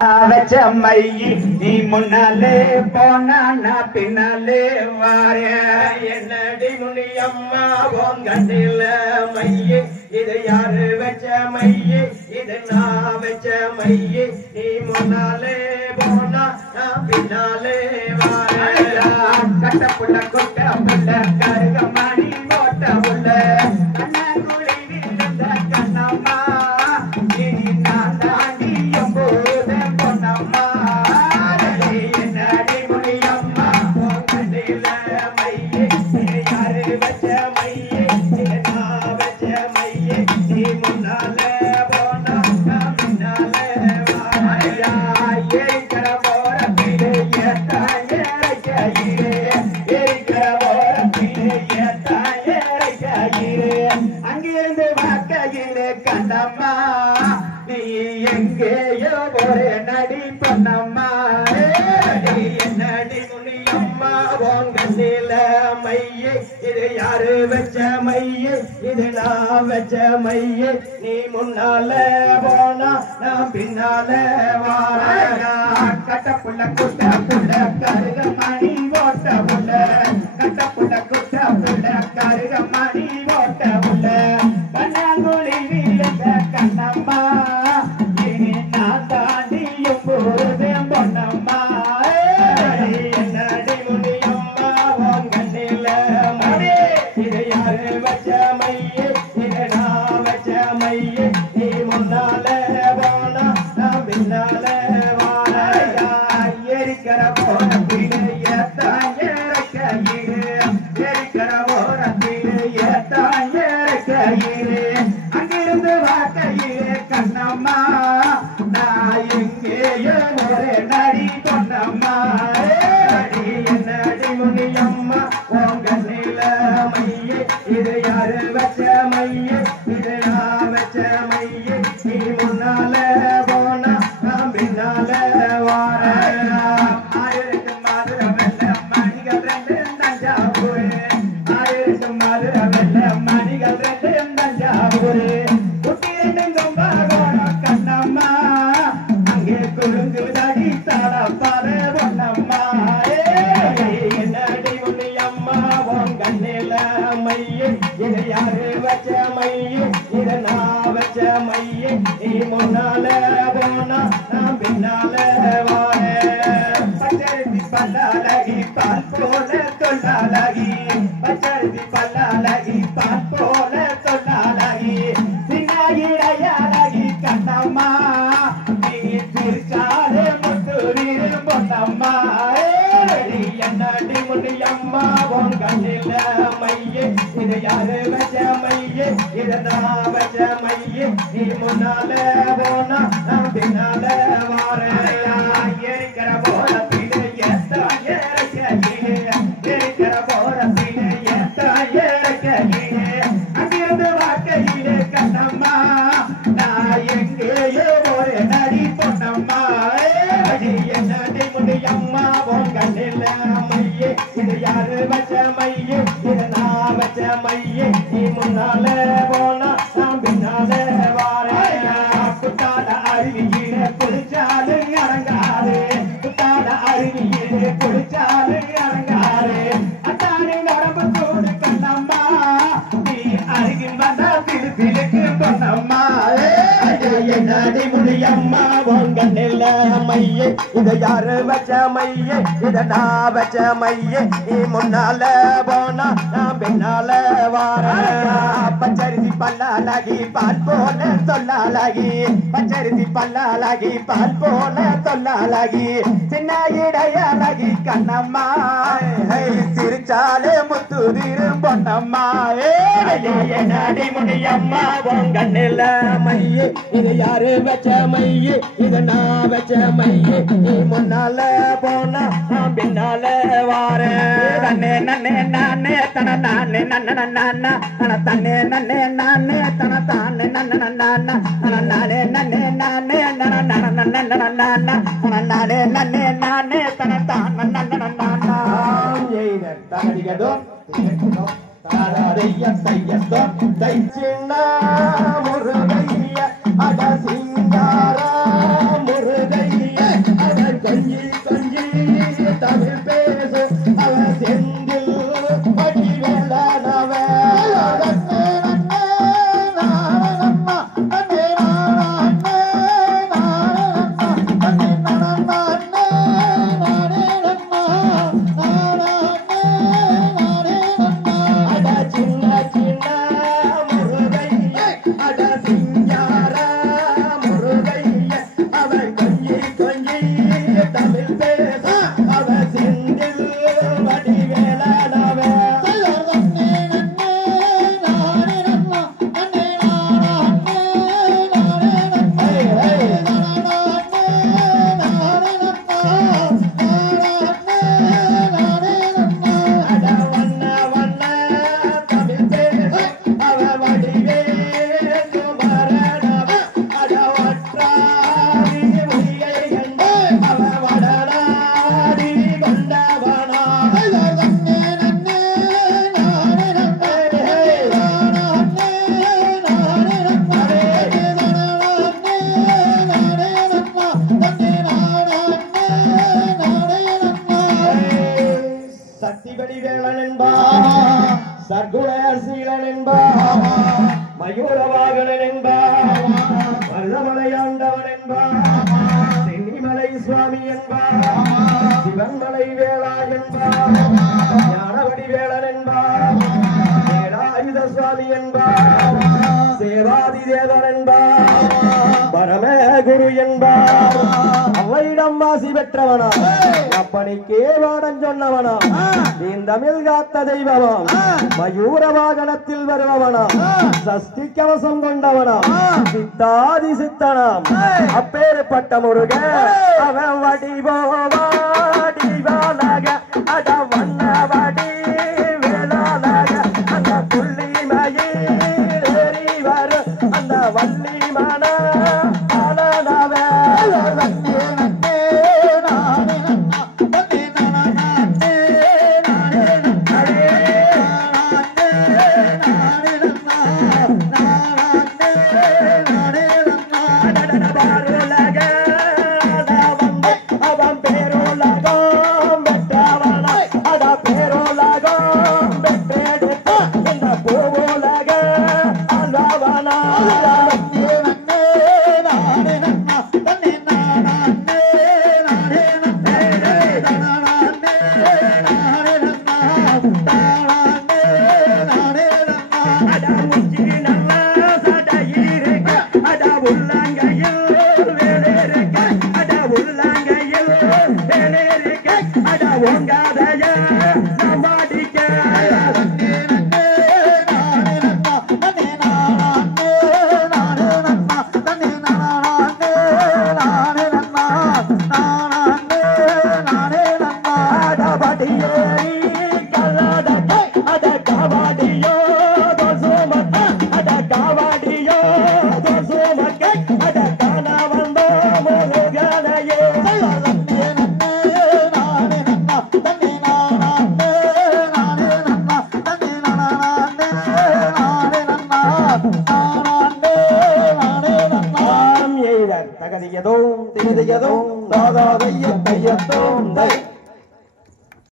வச்சமையி நீ முன்னாலே போனா நான் பின்னாலே வார என்னடி முனியம்மா உங்கண்டில மையி இது யாரு வச்ச மையி இது நான் வச்ச மையி நீ முன்னாலே போனா நான் பின்னாலே வார கட்ட புள்ள கொட்ட புள்ள கருகமணி ஓட்ட புள்ள கண்ணாங்குழி விழுந்த கண்ணம்மா இனி நான் தாண்டி அங்கிருந்து வாக்கையிலே கண்டம்மா நீ எங்கேயோ ஒரு நடி பொன்னம்மா என்னடி முனியம்மா உங்கண்டில மையே இது யாரு வச்ச மையே இது நான் வச்ச மையே நீ முன்னால போனா நான் பின்னால வாரா கட்ட புள்ள குட்ட புள்ள கருக மணி ஓட்ட புள்ள கட்ட புள்ள குட்ட புள்ள கருக மணி ஓட்ட புள்ள கண்ணாங்குழி விழுந்த கண்ணம்மா இனி நான் தாண்டியும் போது பொன்னம்மா என்னடி முனியம்மா உங்கண்டில மணி இது யாரு வச்ச மையே இது நான் வச்ச மையே நீ முன்னால போனா நான் பின்னால வாரா எரிக்கிற போன பிள்ளைய தாயர கையிலே எரிக்கிற போன பிள்ளைய தாயர கையிலே அங்கிருந்து வாக்கையிலே கண்ணம்மா நான் எங்கேயோ ஒரு நடி பொன்னம்மா என்னடி முனியம்மா உங்கண்டில மையே இது யாரு வச்ச மையே இது நான் வச்ச மையே நீ முன்னால போனா நான் பின்னால வாரா ஆயிரத்து மதுர வெள்ள மணிகள் ரெண்டு தஞ்சாவூர் ஆயிரத்து மதுர வெள்ள மணிகள் ரெண்டு தஞ்சாவூர் குட்டி ரெண்டு கும்பகோணம் கண்ணம்மா அங்கே குழுங்குதடி தடப்பாத பொன்னம்மா என்னடி முனியம்மா உங்கண்ணில மையே இது யாரு வச்ச மையே இது நான் வச்ச மையே நீ முன்னால போனா நான் பின்னால வாரேன் பச்சரிசி பல்லாலகி பால் போல தொல்லாலகி பச்சரிசி பல்லாலகி பால் போல தொல்லாலகி சின்ன இடையாலகி கண்ணம்மா நீ திருச்சாலே முத்து வீரு பொன்னம்மா என்னடி முனியம்மா உங்கண்டில மையே இது யாரு வச்ச மையே இது நான் வச்ச மையே நீ முன்னால போனா நான் பின்னால வாரேன் எரிக்கிற போல பிள்ளைய தாயர கையிலே எரிக்கிற போல பிள்ளைய தாயர கையிலே அங்கிருந்து வாக்கையிலே கண்ணம்மா நான் எங்கேயோ ஒரு நடி பொன்னம்மா என்னடி முனியம்மா உங்கண்டில மையே இது யாரு வச்ச மையே இது நான் வச்ச மையே நீ முன்னால போனா நான் பின்னால வாரேன் குத்தாட அருவியிலே குளிச்சாலு அடங்காது குத்தாட அருவியிலே குளிச்சாலு அடங்காது அத்தானி நடம்பு கூடு கண்ணம்மா நீ அருகில் வந்தா திருப்பிலுக்கு பொன்னம்மா என்னடி முனியம்மா உங்கண்டில மையே இது யாரு வச்ச மையே இது நான் வச்ச மையே நீ முன்னால போனா நான் பின்னால வாரேன் பச்சரிசி பல்லாலகி பால் போல சொல்லாலகி பச்சரிசி பல்லாலகி பால் போல சொல்லாலகி சின்ன இடையாலகி கண்ணம்மா சிரிச்சாலே முத்து தீரும் பொன்னம்மா என்னடி முனியம்மா உங்கண்டில மையே இது யாரு வச்ச மையே இது நான் வச்ச மையே நீ முன்னால போனா நான் பின்னால வாரேன் தன்னே நன்னே நானே தன நானே நன்ன நானா தன்னே நன்னே நானே தன தானே நன்ன நானா நானே நன்னே நானே நன நன நன்ன நானா நானே நன்னே நானே தன தான நன்ன நானா ஏய்தன் தகடிகதோ தாரைய தையதோ தைச்சினா முருகைய அட சிங்கார முருகைய கொஞ்சி கொஞ்சி தமிழ் பேசும் அவன் செந்தில் வடிவேலனவன் மயூரவாகனன் என்பார் மருதமலையாண்டவன் என்பார் சென்னிமலை சுவாமி என்பார் சிவன்மலை வேளா என்பார் ஞானவடி வேளன் என்பார் வேலாயுத சுவாமி என்பார் சேவாதி தேவன் என்பார் பரமகுரு என்பார் அவ்வையிடம் வாசி பெற்றவனா அப்பனிக்கே வாடன் சொன்னவனா தமிழ் காத்த தெய்வமாம் மயூர வாகனத்தில் வருபவனாம் சஷ்டி கவசம் கொண்டவனாம் சித்தாதி சித்தனாம் அப்பேற்பட்ட முருகன் அவன் வடிவோ வாடிவாலாக அட வண்ண வடி வேளாளாக அந்த புள்ளிமயில் ஏறி வரும் அந்த வள்ளிமான தகதியதும் தீதியதும் தாதாதைய தையத்தும் தை